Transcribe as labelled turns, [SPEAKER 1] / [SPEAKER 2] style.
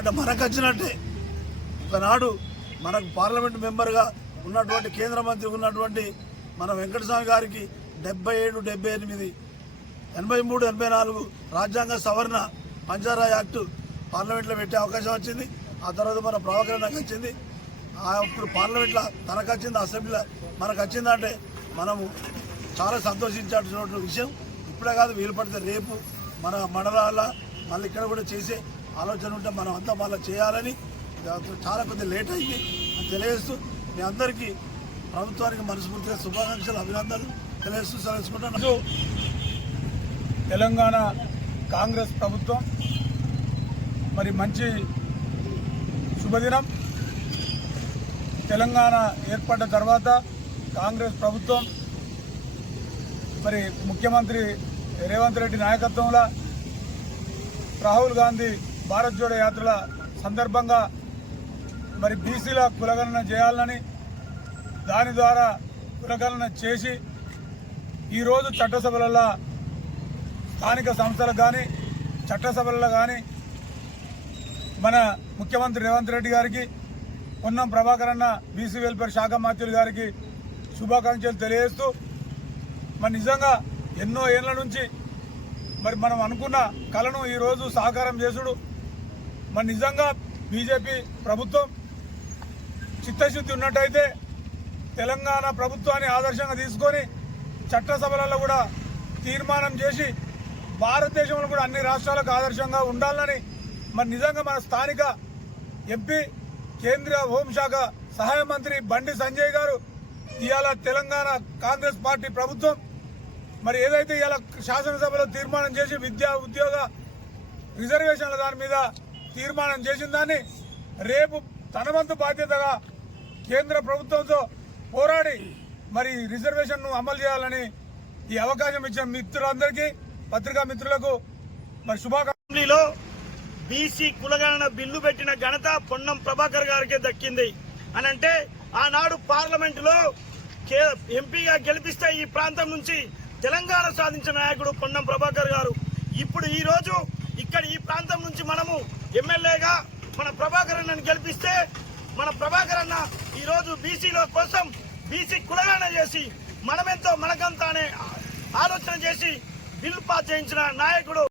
[SPEAKER 1] అంటే మనకు వచ్చినట్టే. ఒకనాడు మనకు పార్లమెంట్ మెంబర్గా ఉన్నటువంటి కేంద్ర మంత్రి ఉన్నటువంటి మన వెంకటస్వామి గారికి డెబ్బై ఏడు డెబ్బై ఎనిమిది ఎనభై మూడు ఎనభై నాలుగు రాజ్యాంగ సవరణ పంచారా యాక్ట్ పార్లమెంట్లో పెట్టే అవకాశం వచ్చింది. ఆ తర్వాత మన ప్రభాకరన్నకు వచ్చింది. ఆ అప్పుడు పార్లమెంట్లో తనకు వచ్చింది అసెంబ్లీలో మనకు వచ్చిందంటే మనము చాలా సంతోషించాల్సినటువంటి విషయం. ఇప్పుడే కాదు వీలు పడితే రేపు మన మండలాల మళ్ళీ ఇక్కడ కూడా చేసే ఆలోచన ఉంటే మనం అంతా మళ్ళీ చేయాలని చాలా కొద్దిగా లేట్ అయింది. అని తెలియజేస్తూ మీ అందరికీ ప్రభుత్వానికి మనస్ఫూర్తిగా శుభాకాంక్షలు అభినందనలు తెలియజేస్తూ సెలవుకుంటున్నాను.
[SPEAKER 2] తెలంగాణ కాంగ్రెస్ ప్రభుత్వం మరి మంచి శుభదినం. తెలంగాణ ఏర్పడ్డ తర్వాత కాంగ్రెస్ ప్రభుత్వం మరి ముఖ్యమంత్రి రేవంత్ రెడ్డి నాయకత్వంలో రాహుల్ గాంధీ భారత్ జోడో యాత్రల సందర్భంగా మరి బీసీల కులగణన చేయాలని దాని ద్వారా కులగణన చేసి ఈరోజు చట్టసభలలో స్థానిక సంస్థలకు కానీ చట్టసభలలో కానీ మన ముఖ్యమంత్రి రేవంత్ రెడ్డి గారికి పొన్నం ప్రభాకర్ అన్న బీసీ వెల్ఫేర్ శాఖ మంత్రులు గారికి శుభాకాంక్షలు తెలియజేస్తూ మరి నిజంగా ఎన్నో ఏళ్ళ నుంచి మరి మనం అనుకున్న కళను ఈరోజు సాకారం చేసుడు. మరి నిజంగా బీజేపీ ప్రభుత్వం చిత్తశుద్ధి ఉన్నట్టయితే తెలంగాణ ప్రభుత్వాన్ని ఆదర్శంగా తీసుకొని చట్టసభలలో కూడా తీర్మానం చేసి భారతదేశంలో కూడా అన్ని రాష్ట్రాలకు ఆదర్శంగా ఉండాలని మరి నిజంగా మన స్థానిక ఎంపీ కేంద్ర హోంశాఖ సహాయ మంత్రి బండి సంజయ్ గారు ఇవాళ తెలంగాణ కాంగ్రెస్ పార్టీ ప్రభుత్వం మరి ఏదైతే ఇవాళ శాసనసభలో తీర్మానం చేసి విద్యా ఉద్యోగ రిజర్వేషన్ల దాని మీద తీర్మానం చేసిన దాన్ని రేపు తన వంతు బాధ్యతగా కేంద్ర ప్రభుత్వంతో పోరాడి మరి రిజర్వేషన్ను అమలు చేయాలని ఈ అవకాశం ఇచ్చిన మిత్రులందరికీ పత్రికా మిత్రులకు మరి శుభాకాంక్షలో.
[SPEAKER 3] బీసీ కులగణన బిల్లు పెట్టిన ఘనత పొన్నం ప్రభాకర్ గారికే దక్కింది. అని అంటే ఆనాడు పార్లమెంటులో కే- ఎంపీగా గెలిపిస్తే ఈ ప్రాంతం నుంచి తెలంగాణ సాధించిన నాయకుడు పొన్నం ప్రభాకర్ గారు. ఇప్పుడు ఈరోజు ఇక్కడ ఈ ప్రాంతం నుంచి మనము ఎమ్మెల్యేగా మన ప్రభాకర్ అన్నని గెలిపిస్తే మన ప్రభాకర్ అన్న ఈ రోజు బీసీల కోసం బీసీ కులగాన చేసి మనమెంతో మనకంతా అనే ఆలోచన చేసి బిల్లు పాస్ చేయించిన నాయకుడు